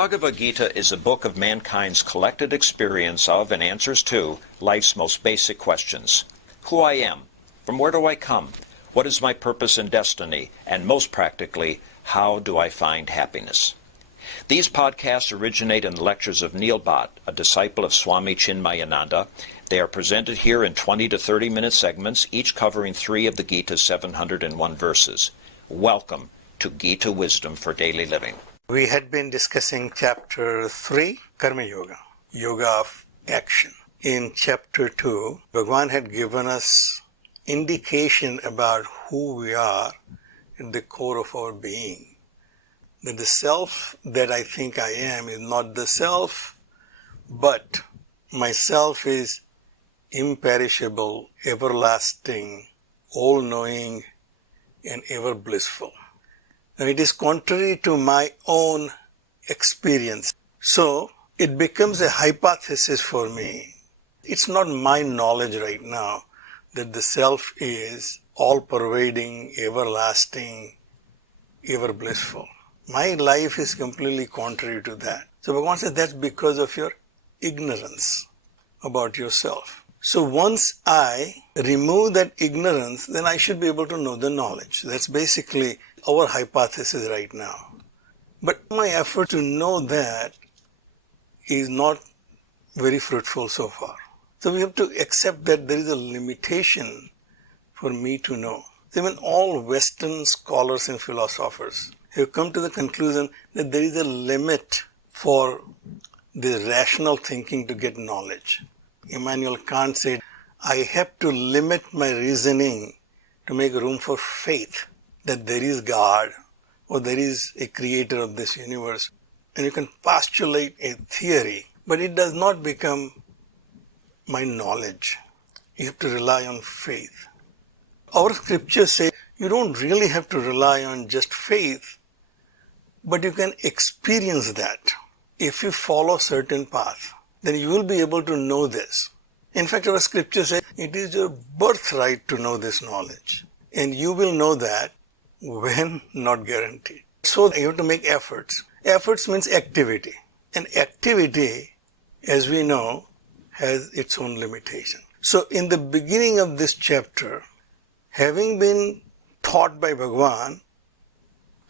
Bhagavad Gita is a book of mankind's collected experience of and answers to life's most basic questions. Who I am, from where do I come, what is my purpose and destiny, and most practically, how do I find happiness? These podcasts originate in the lectures of Neil Bhatt, a disciple of Swami Chinmayananda. They are presented here in 20 to 30-minute segments, each covering 3 of the Gita's 701 verses. Welcome to Gita Wisdom for Daily Living. We had been discussing chapter 3, Karma Yoga, Yoga of Action. In chapter 2, Bhagwan had given us indication about who we are at the core of our being. That the self that I think I am is not the self, but myself is imperishable, everlasting, all-knowing, and ever blissful. Now, it is contrary to my own experience. So, it becomes a hypothesis for me. It's not my knowledge right now that the self is all-pervading, everlasting, ever blissful. My life is completely contrary to that. So, Bhagavan says that's because of your ignorance about yourself. So, once I remove that ignorance, then I should be able to know the knowledge. That's basically our hypothesis right now. But my effort to know that is not very fruitful so far. So we have to accept that there is a limitation for me to know. Even all Western scholars and philosophers have come to the conclusion that there is a limit for the rational thinking to get knowledge. Immanuel Kant said, I have to limit my reasoning to make room for faith that there is God or there is a creator of this universe. And you can postulate a theory, but it does not become my knowledge. You have to rely on faith. Our scriptures say you don't really have to rely on just faith, but you can experience that. If you follow a certain path, then you will be able to know this. In fact, our scripture says it is your birthright to know this knowledge. And you will know that when not guaranteed. So you have to make efforts. Efforts means activity. And activity, as we know, has its own limitation. So in the beginning of this chapter, having been taught by Bhagwan,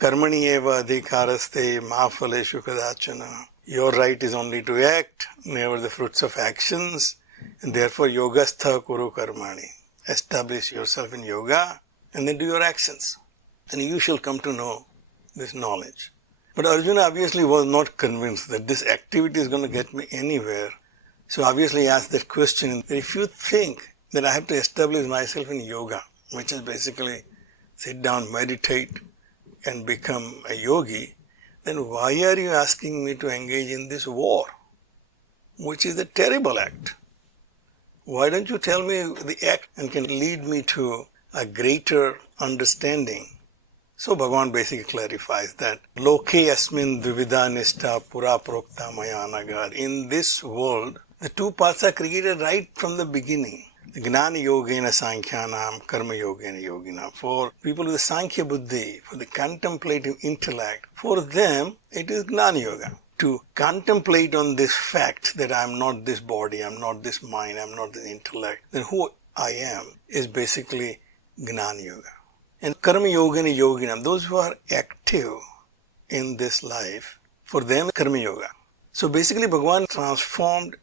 Karmani eva adhikaraste ma phaleshu kadachana, your right is only to act, never the fruits of actions, and therefore yogastha kuru karmani. Establish yourself in yoga and then do your actions. And you shall come to know this knowledge. But Arjuna obviously was not convinced that this activity is going to get me anywhere. So obviously he asked that question, if you think that I have to establish myself in yoga, which is basically sit down, meditate, and become a yogi, then why are you asking me to engage in this war, which is a terrible act? Why don't you tell me the act and can lead me to a greater understanding? So Bhagavan basically clarifies that Loke asmin dvivida nishta pura prokta maya nagar. In this world, the two paths are created right from the beginning. The Gnana Yogena Sankhyanam, Karma Yogena Yogina. For people with the Sankhya Buddhi, for the contemplative intellect, for them it is Gnana Yoga. To contemplate on this fact that I am not this body, I am not this mind, I am not this intellect, then who I am is basically Gnana Yoga. And Karma Yogena Yoginam, those who are active in this life, for them Karma Yoga. So basically Bhagavan transformed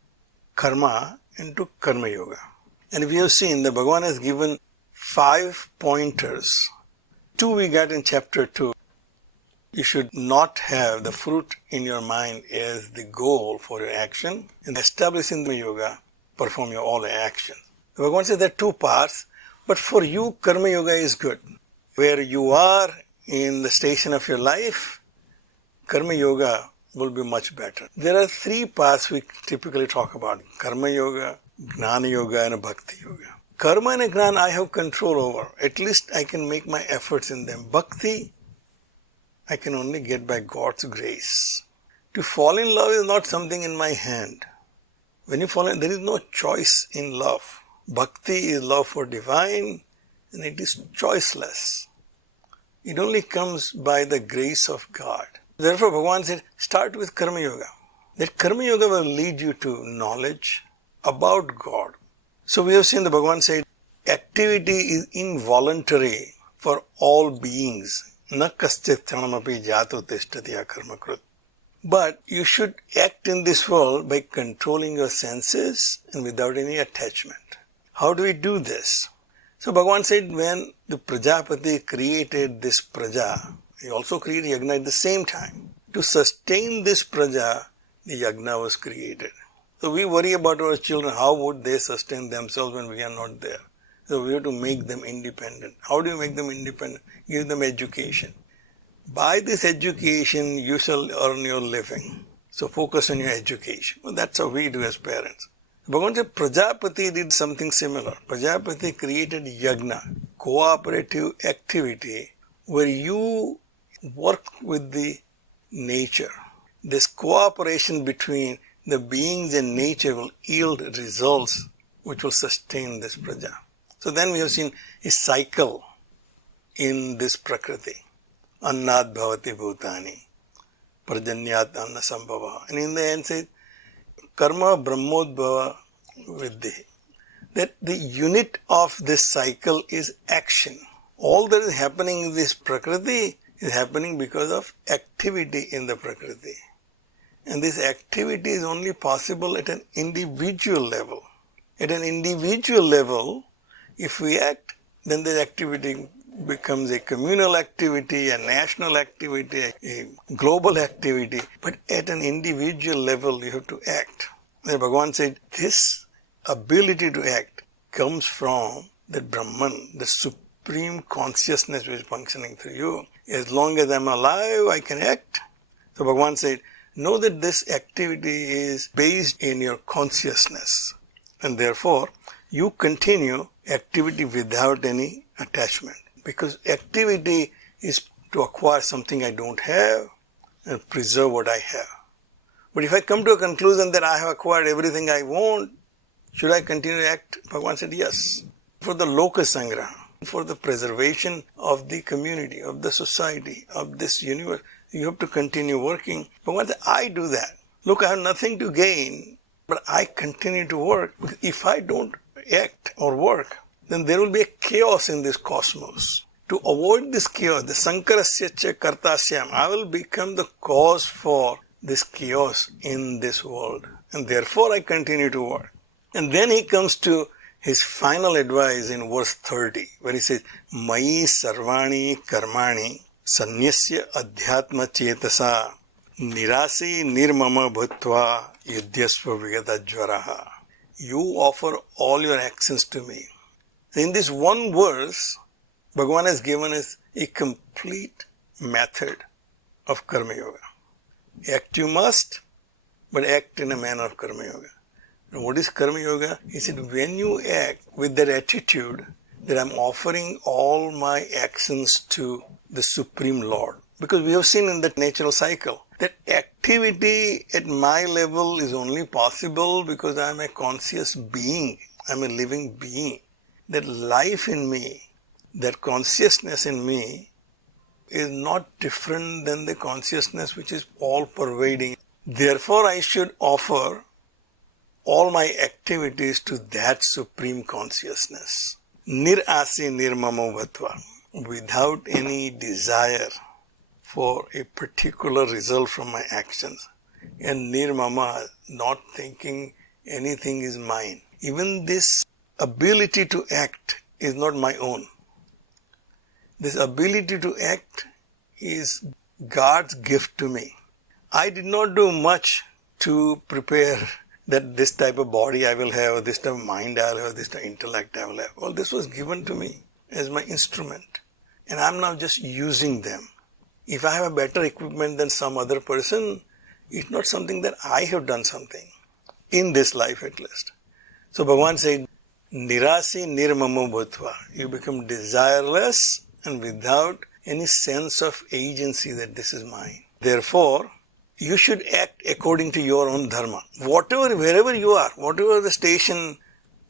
karma into Karma Yoga. And we have seen that Bhagavan has given 5 pointers. 2 we got in chapter 2. You should not have the fruit in your mind as the goal for your action. And establishing the yoga, perform your all actions. Bhagavan says there are 2 parts, but for you Karma Yoga is good. Where you are in the station of your life, Karma Yoga will be much better. There are 3 paths we typically talk about. Karma Yoga, Gnana Yoga and Bhakti Yoga. Karma and Gnana I have control over. At least I can make my efforts in them. Bhakti, I can only get by God's grace. To fall in love is not something in my hand. When you fall in, there is no choice in love. Bhakti is love for divine and it is choiceless. It only comes by the grace of God. Therefore, Bhagavan said, start with Karma Yoga. That Karma Yoga will lead you to knowledge about God. So we have seen the Bhagavan said, activity is involuntary for all beings. Na kastit thanamapi jato tishtati akarma krut. But you should act in this world by controlling your senses and without any attachment. How do we do this? So Bhagavan said when the Prajapati created this Praja, he also created Yagna at the same time. To sustain this Praja, the Yagna was created. So we worry about our children, how would they sustain themselves when we are not there? So we have to make them independent. How do you make them independent? Give them education. By this education, you shall earn your living. So focus on your education. Well, that's how we do as parents. Bhagavan said Prajapati did something similar. Prajapati created Yagna, cooperative activity where you work with the nature. This cooperation between the beings and nature will yield results which will sustain this Praja. So then we have seen a cycle in this Prakriti. Annad bhavati bhutani, prajanyat anna sambhava. And in the end says, karma brahmodbhava viddhi. That the unit of this cycle is action. All that is happening in this Prakriti is happening because of activity in the Prakriti. And this activity is only possible at an individual level. At an individual level, if we act, then the activity becomes a communal activity, a national activity, a global activity. But at an individual level, you have to act. And Bhagavan said, this ability to act comes from the Brahman, the supreme consciousness which is functioning through you. As long as I'm alive, I can act. So Bhagavan said, know that this activity is based in your consciousness. And therefore, you continue activity without any attachment. Because activity is to acquire something I don't have and preserve what I have. But if I come to a conclusion that I have acquired everything I want, should I continue to act? Bhagavan said, yes. For the Loka Sangraha, for the preservation of the community, of the society, of this universe, you have to continue working. Bhagavan said, I do that. Look, I have nothing to gain, but I continue to work. Because if I don't act or work, then there will be a chaos in this cosmos. To avoid this chaos, the sankarasya cha kartasyam, I will become the cause for this chaos in this world. And therefore I continue to work. And then he comes to his final advice in verse 30, where he says, Mai sarvani karmani sanyasya adhyatma chetasa nirasi nirmama bhutva yudhyasva vigata jvaraha. You offer all your actions to me. In this one verse, Bhagavan has given us a complete method of Karma Yoga. Act you must, but act in a manner of Karma Yoga. And what is Karma Yoga? He said, when you act with that attitude that I'm offering all my actions to the Supreme Lord. Because we have seen in that natural cycle that activity at my level is only possible because I'm a conscious being. I'm a living being. That life in me, that consciousness in me is not different than the consciousness which is all pervading. Therefore, I should offer all my activities to that supreme consciousness. Nirasi nirmamo bhatva. Without any desire for a particular result from my actions. And nirmama, not thinking anything is mine. Even this ability to act is not my own. This ability to act is God's gift to me. I did not do much to prepare that this type of body I will have, or this type of mind I will have, this type of intellect I will have. Well, this was given to me as my instrument. And I'm now just using them. If I have a better equipment than some other person, it's not something that I have done something. In this life at least. So Bhagavan said, Nirasi nirmamo bhutva. You become desireless and without any sense of agency that this is mine. Therefore, you should act according to your own dharma. Wherever you are, whatever the station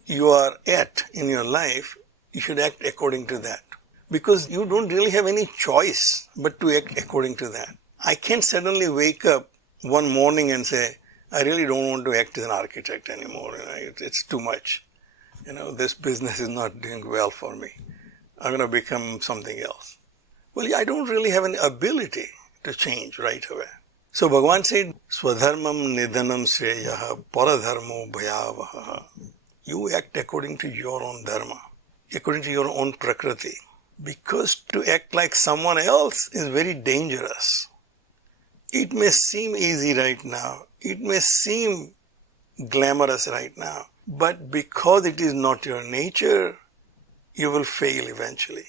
you are at in your life, you should act according to that. Because you don't really have any choice but to act according to that. I can't suddenly wake up one morning and say, I really don't want to act as an architect anymore. It's too much. This business is not doing well for me. I'm going to become something else. Well, I don't really have an ability to change right away. So Bhagavan said, Swadharmam nidhanam sreyaha paradharmo bhayavaha. You act according to your own dharma, according to your own prakriti. Because to act like someone else is very dangerous. It may seem easy right now. It may seem glamorous right now. But because it is not your nature, you will fail eventually.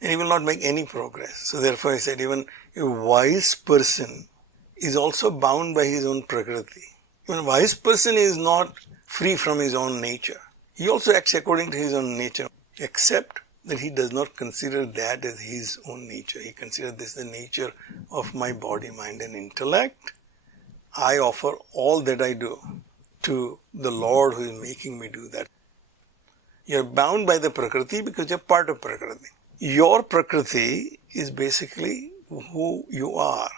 And you will not make any progress. So therefore I said, even a wise person is also bound by his own prakriti. Even a wise person is not free from his own nature. He also acts according to his own nature, except that he does not consider that as his own nature. He considers this the nature of my body, mind and intellect. I offer all that I do to the Lord who is making me do that. You're bound by the Prakriti because you're part of Prakriti. Your Prakriti is basically who you are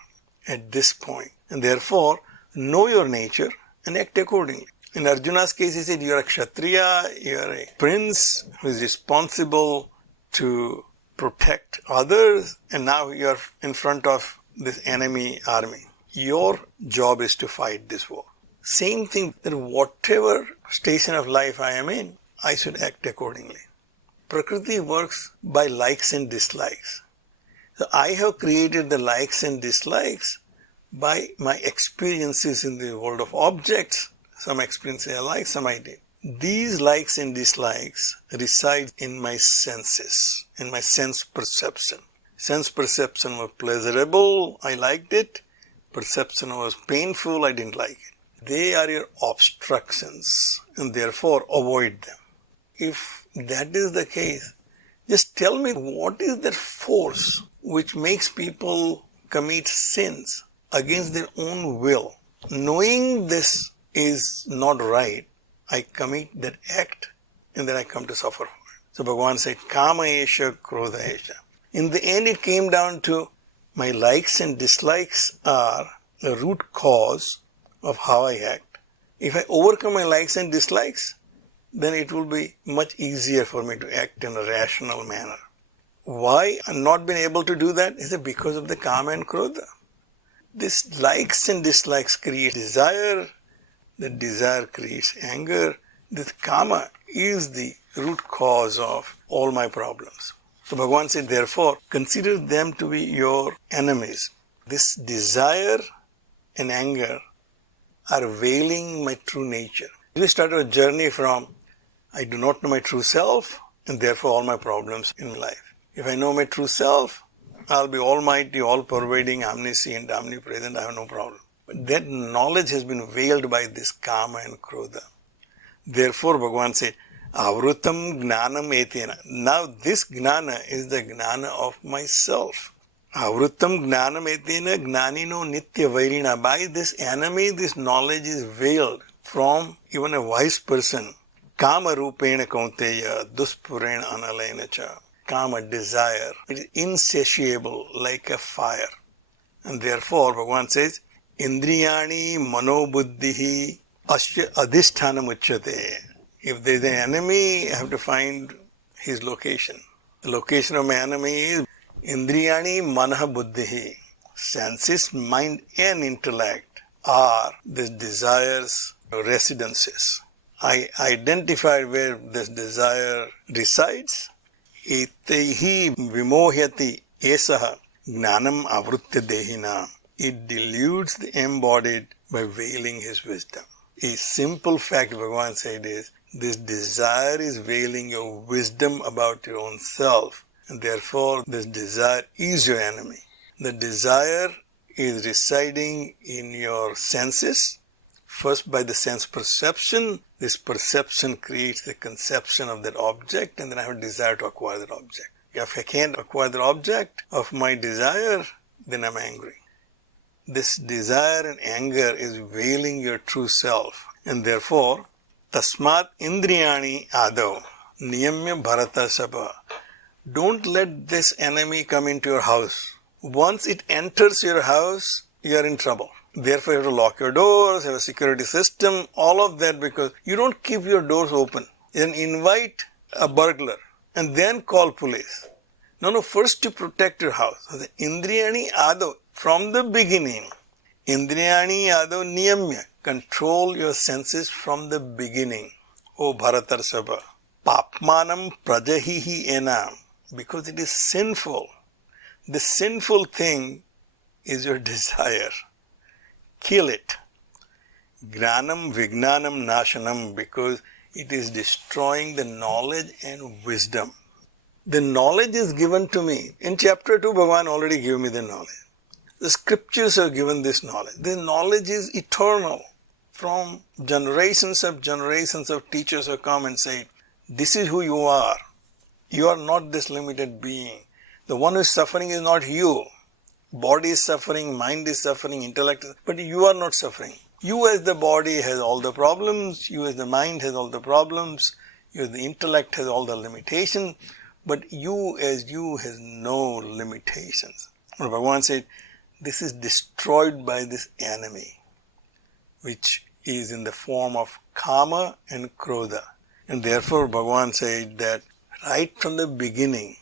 at this point. And therefore, know your nature and act accordingly. In Arjuna's case, he said, you're a Kshatriya, you're a prince who is responsible to protect others, and now you're in front of this enemy army. Your job is to fight this war. Same thing, that whatever station of life I am in, I should act accordingly. Prakriti works by likes and dislikes. So I have created the likes and dislikes by my experiences in the world of objects. Some experiences I like, some I did. These likes and dislikes reside in my senses, in my sense perception. Sense perception was pleasurable, I liked it. Perception was painful, I didn't like it. They are your obstructions, and therefore avoid them. If that is the case, just tell me, what is that force which makes people commit sins against their own will? Knowing this is not right, I commit that act and then I come to suffer for it. So Bhagavan said, Kama esha, Krodha esha. In the end, it came down to my likes and dislikes are the root cause of how I act. If I overcome my likes and dislikes, then it will be much easier for me to act in a rational manner. Why I'm not been able to do that? Is it because of the Kama and Krodha? This likes and dislikes create desire. The desire creates anger. This Kama is the root cause of all my problems. So Bhagavan said, therefore, consider them to be your enemies. This desire and anger are veiling my true nature. We start our journey from, I do not know my true self, and therefore all my problems in life. If I know my true self, I'll be almighty, all-pervading, omniscient, omnipresent, I have no problem. But that knowledge has been veiled by this Kama and Krodha. Therefore, Bhagavan said, Avrutam Gnanam Etena. Now this Gnana is the Gnana of myself. Avrutam Gnanam Etena Gnanino Nitya Vairina. By this enemy, this knowledge is veiled from even a wise person. Kama Rupena Kaunteya Duspurena Analena Cha. Kama, desire. It is insatiable like a fire. And therefore, Bhagavan says, Indriyani Manobuddhihi Asya Adhisthana Uchyate. If there is an enemy, I have to find his location. The location of my enemy is Indriyani Manaha Buddhihi. Senses, mind and intellect are the desire's residences. I identified where this desire resides. Etaihi vimohyati esaha gnanam avrutya dehina. It deludes the embodied by veiling his wisdom. A simple fact Bhagavan said is, this desire is veiling your wisdom about your own self, and therefore this desire is your enemy. The desire is residing in your senses. First by the sense perception, this perception creates the conception of that object, and then I have a desire to acquire that object. If I can't acquire the object of my desire, then I'm angry. This desire and anger is veiling your true self, and therefore, Tasmat Indriyani Adav Niyamya Bharata Sabha. Don't let this enemy come into your house. Once it enters your house, you are in trouble. Therefore, you have to lock your doors, have a security system, all of that, because you don't keep your doors open. Then invite a burglar and then call police. No, first to protect your house. So the Indriyani Ado, from the beginning, Indriyani Ado Niyamya, control your senses from the beginning. O Bharatar Sabha, Papmanam Prajahihi Enam, because it is sinful. The sinful thing is your desire. Kill it. Gnanam Vignanam Nashanam, because it is destroying the knowledge and wisdom. The knowledge is given to me. In chapter 2, Bhagavan already gave me the knowledge. The scriptures have given this knowledge. The knowledge is eternal. From generations of teachers have come and said, this is who you are. You are not this limited being. The one who is suffering is not you. Body is suffering, mind is suffering, intellect is, but you are not suffering. You as the body has all the problems, you as the mind has all the problems, you as the intellect has all the limitations, but you as you has no limitations. Bhagavan said, this is destroyed by this enemy, which is in the form of Kama and Krodha. And therefore Bhagavan said that right from the beginning,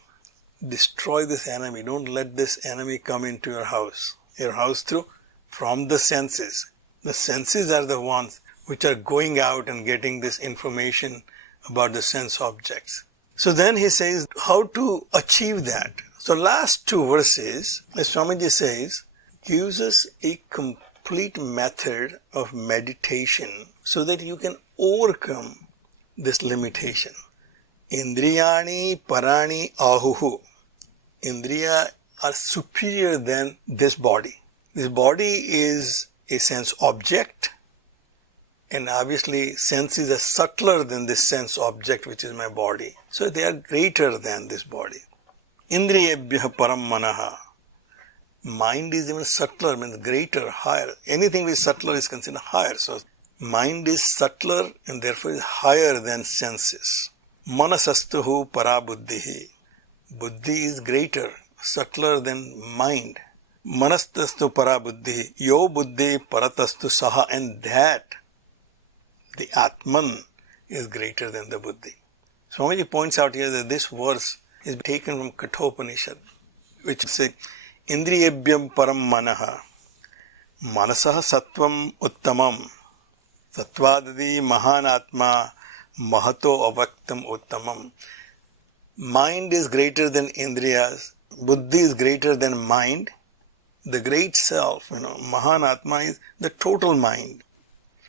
destroy this enemy. Don't let this enemy come into your house. Your house through from the senses. The senses are the ones which are going out and getting this information about the sense objects. So then he says how to achieve that. So last two verses, as Swamiji says, gives us a complete method of meditation so that you can overcome this limitation. Indriyani parani ahuhu. Indriya are superior than this body. This body is a sense object, and obviously senses are subtler than this sense object which is my body. So they are greater than this body. Indriyebhya param manaha. Mind is even subtler, means greater, higher. Anything which is subtler is considered higher. So mind is subtler and therefore is higher than senses. Manasastuhu parabuddhihi. Buddhi is greater, subtler than mind. Manastastu parabuddhi, yo buddhi paratastu saha, and that, the Atman, is greater than the Buddhi. Swamiji points out here that this verse is taken from Kathopanishad, which says, Indriyebhyam param manaha, manasaha sattvam uttamam, sattvadadi mahanatma, mahato avaktam uttamam. Mind is greater than Indriyas, Buddhi is greater than mind. The great self, Mahanatma is the total mind.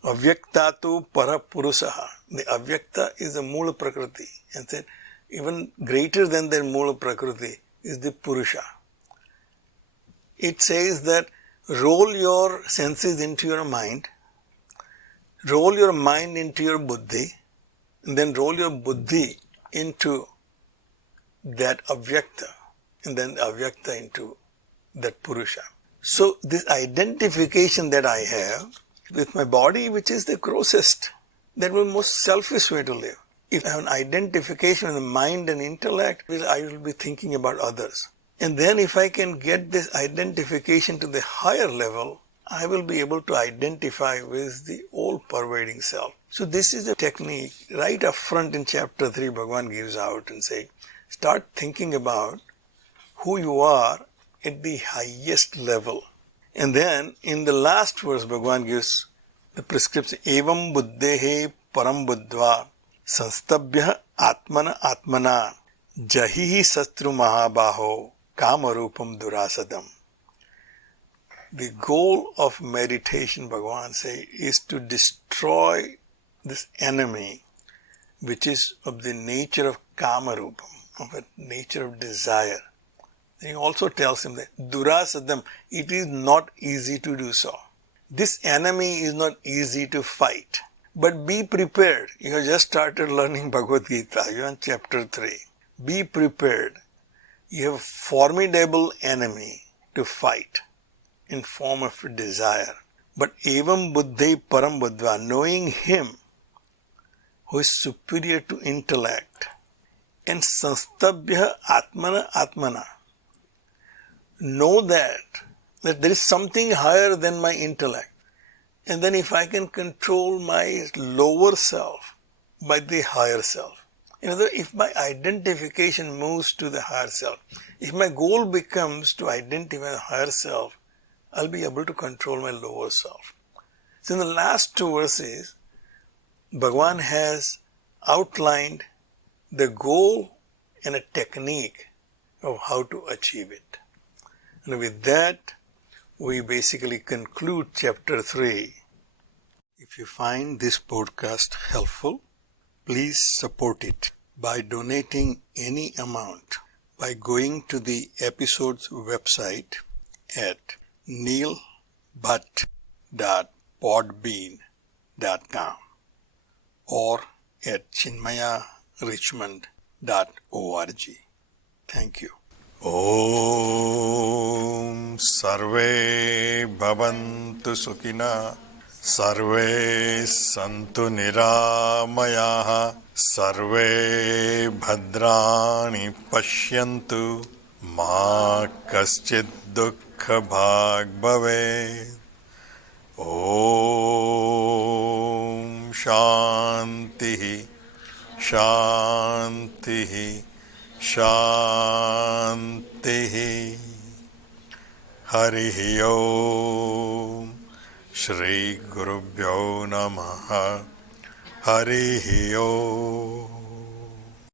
Avyaktatu parapurusaha. The Avyakta is the Mula Prakriti. And said, even greater than their Mula Prakriti is the Purusha. It says that roll your senses into your mind, roll your mind into your Buddhi, and then roll your Buddhi into that Avyakta, and then Avyakta into that Purusha. So this identification that I have with my body, which is the grossest, that was the most selfish way to live. If I have an identification with the mind and intellect, I will be thinking about others. And then if I can get this identification to the higher level, I will be able to identify with the all-pervading self. So this is a technique right up front in chapter 3 Bhagavan gives out and says, start thinking about who you are at the highest level. And then in the last verse Bhagavan gives the prescription, Evam buddhehe param buddhva sanstabhya atmana atmana jahihi sastru mahabaho kamarupam durasadam. The goal of meditation, Bhagavan says, is to destroy this enemy which is of the nature of kamarupam, of a nature of desire. He also tells him that durasadam, it is not easy to do so. This enemy is not easy to fight. But be prepared. You have just started learning Bhagavad Gita. You are in chapter 3. Be prepared. You have a formidable enemy to fight in form of desire. But evam buddhi param buddhva, knowing him who is superior to intellect, and sanstabhya atmana atmana, know that there is something higher than my intellect. And then if I can control my lower self by the higher self. In other words, if my identification moves to the higher self, if my goal becomes to identify the higher self, I'll be able to control my lower self. So in the last two verses, Bhagwan has outlined the goal and a technique of how to achieve it. And with that, we basically conclude chapter 3. If you find this podcast helpful, please support it by donating any amount by going to the episode's website at neilbhatt.podbean.com or at chinmayarichmond.org. Thank you. Om Sarve Bhavantu Sukhina Sarve Santu Niramayaha Sarve Bhadrani Pashyantu Ma Kaschid Dukkha Bhag Bhavet. Om Shanti Shanti Shanti. Harihi Om. Shri Gurubhyo Namaha. Harihi Om.